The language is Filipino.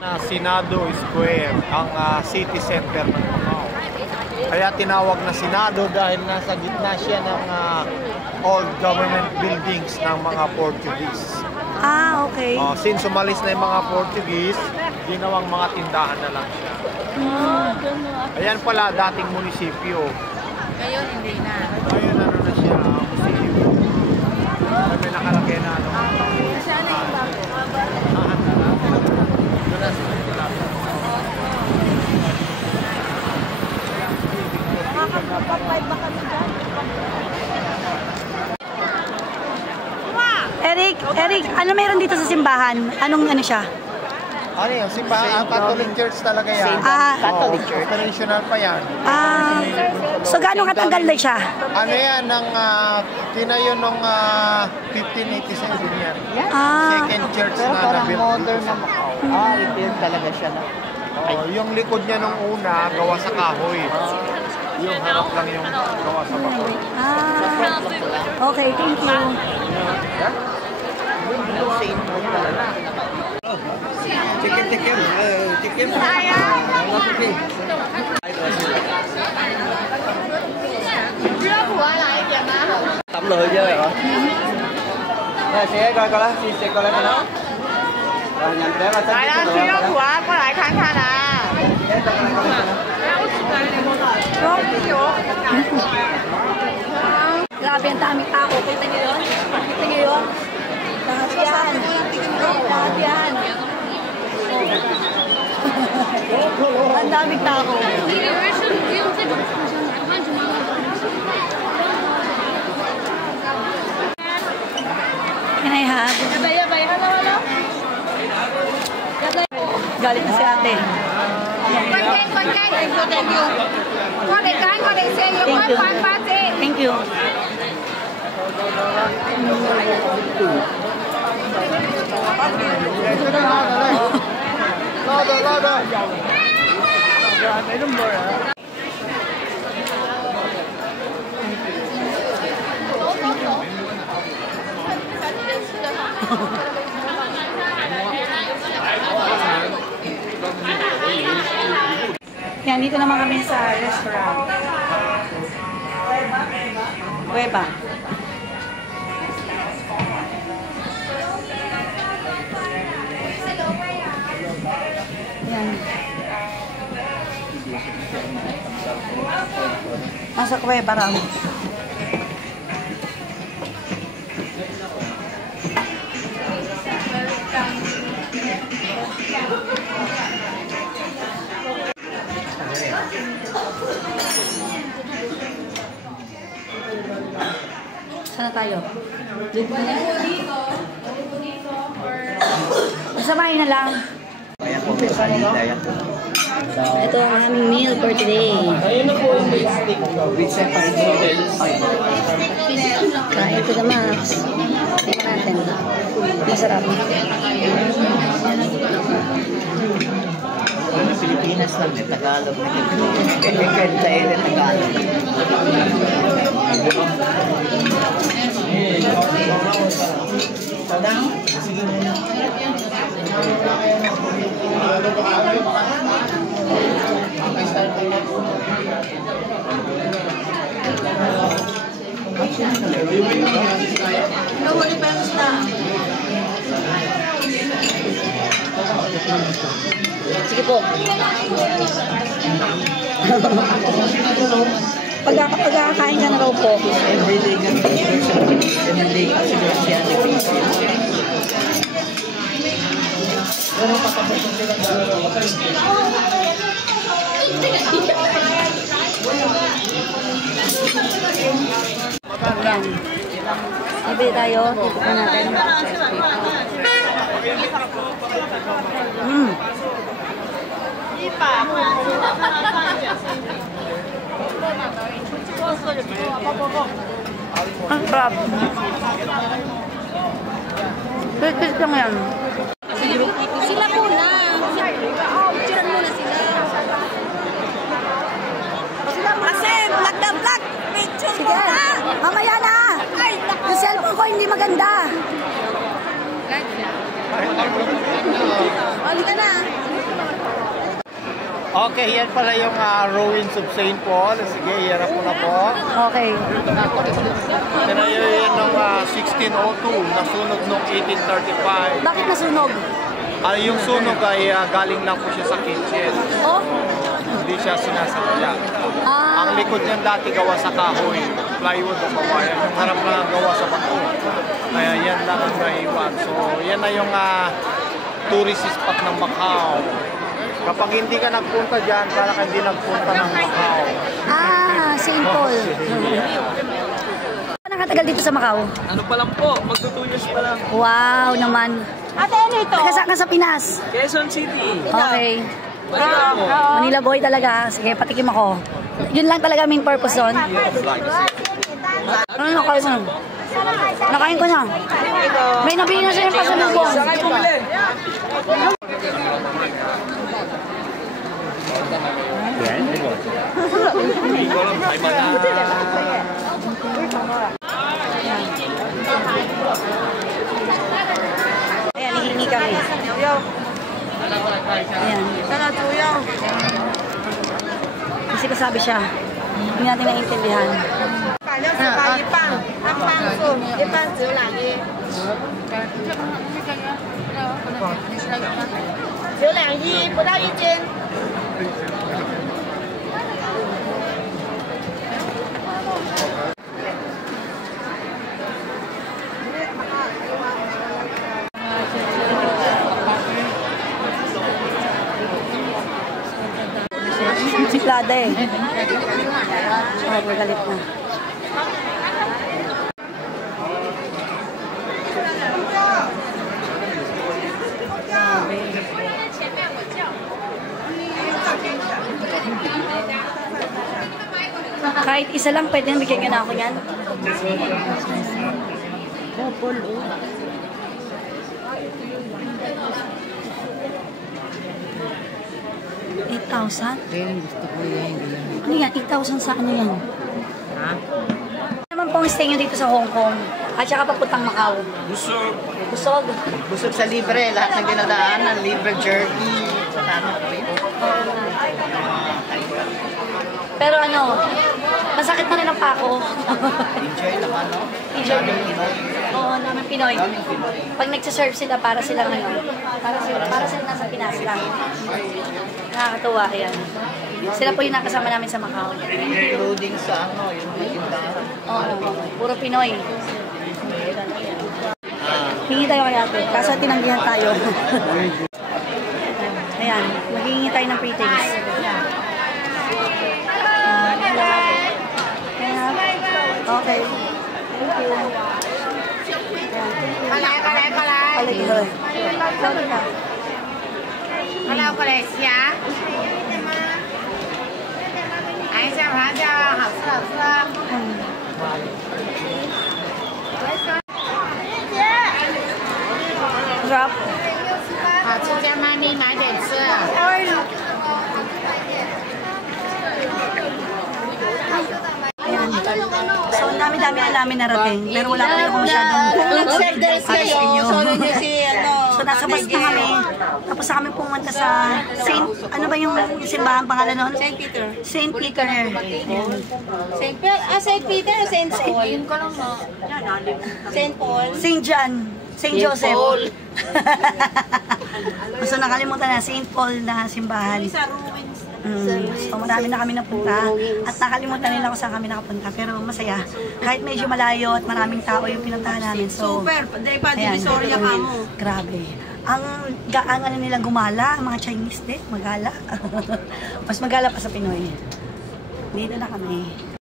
Senado Square, ang city center ng Macau. Kaya tinawag na Senado dahil nasa gitna siya ng old government buildings ng mga Portuguese. Ah, okay. Since umalis na yung mga Portuguese, ginawang mga tindahan na lang siya. Ayan pala, dating munisipyo. Ngayon, hindi na. Ngayon, ano na siya, munisipyo. May nakalagay na ano. Saan na yung bago? Makakapag-5 ba kami dyan? Eric, ano meron dito sa simbahan? Anong ano siya? Ano yun? Simbahan, Catholic Church talaga yan. Catholic Church. Operational pa yan. So gaano katagal na siya? Ano yan, tinayo nung 1587 yan. Second church Pero na parang na-built. modern na Macau. Ito yun talaga siya na. Yung likod niya nung una, gawa sa kahoy. Yung harap lang yung gawa sa kahoy. Okay, thank you. Chicken. Tắm lười chơi hả? Đây, sẽ coi coi đó, sẽ coi lại cái đó. Rồi nhận vé là Lại là chưa có quá, có lại khăn khăn à. Grabe ang daming tao. Kita niyo yun? Kita niyo yun? Lahat yan. Lahat yan. Ang daming tao. Can I have? Hello. Galit na si ate. Thank you. Thank you. Yan, dito naman kami sa restaurant. Cueva. Yan. Nasa Cueva raw. Sana tayo? Dito na lang. Masamahin na lang. Ito ang aming meal for today. Kain to the max. Tingnan natin. Masarap. Pilipinas lang, Tagalog. Kaya Tagalog. Sige po. Pagkakain ka na raw po. Everyday everyday Yan. Ibili tayo. Titikman natin. Ang sarap. Pipis lang yan. Sila muna. Picturean muna sila. Kasi, vlog na vlog. Picture muna. Mamaya na. Yung cellphone ko hindi maganda. Halika na. Okay, yan pala yung ruins of St. Paul. Sige, hirap ko na po. Okay. Tinayo yun noong 1602, nasunog noong 1835. Bakit nasunog? Yung sunog ay galing lang po siya sa kitchen. Oh? Hindi siya sinasadya. Ah. Ang likod niyan dati gawa sa kahoy, plywood o kawayan. Yung harap lang gawa sa bato. Kaya yan lang ang naiwan. So, yan na yung tourist spot ng Macau. Kapag hindi ka nagpunta dyan, para ka hindi nagpunta ng Macau. Ah, St. Paul. Nakatagal dito sa Macau? Ano pa lang po, magto 2 years pa lang. Wow naman. Ate, ano ito? Taga ka sa Pinas? Quezon City. Okay. Manila po. Manila boy talaga. Sige, patikim ako. Yun lang talaga main purpose doon. Ano nakain ko na? Nakain ko na. May nabili na siya yung pasalubong. Saan kayo bumili? Ayan, hihingi kami. Ayan. Kasi kasabi siya. Hindi natin naiintindihan. Siplada eh. Oh, magalit na. Kahit isa lang, pwede na bigyan na ako yan. Couple, oh. $8,000? Gusto ko yan. Ano yan? 8,000 sa ano yan? Ha? Ano naman pong stay nyo dito sa Hong Kong? At saka papuntang Macau? Busog. Busog? Busog sa libre. Lahat ng dinadaanan. Libre journey. Pero ano, masakit na rin ang pako. Enjoy naman, no? Enjoy. Oo, namin Pinoy. Pag nagsaserve sila, para sila ngayon. Para sila nasa Pinas lang. Nakakatuwa, yan. Sila po yung nakasama namin sa Macau. Including sa ano, yung tindahan. Oo, puro Pinoy. Hingi tayo kay ate, kaso tinanggihan tayo. Ayan, maghihingi tayo ng pre-taste. Okay. Thank you. Drop. 好吃家妈咪买点吃。 Ayan. So, ang dami-dami na namin narating. Pero wala pa rin ako masyadong So, nasa bus na kami. Tapos na kami pumunta sa Saint, ano ba yung simbahan pangalan nun? St. Peter. Saint Peter. St. Peter o St. Paul? St. Paul. Saint John. Saint Joseph. So, nakalimutan na Saint Paul na simbahan. Sa ruins. So marami na kami napunta at nakalimutan nila kung saan kami nakapunta, pero masaya kahit medyo malayo at maraming tao yung pinuntahan namin. So Super. Dahil pa, ayan, divisoria ka mo. grabe ang ano nila gumala, ang mga Chinese din magala. Mas magala pa sa Pinoy. Dito na kami.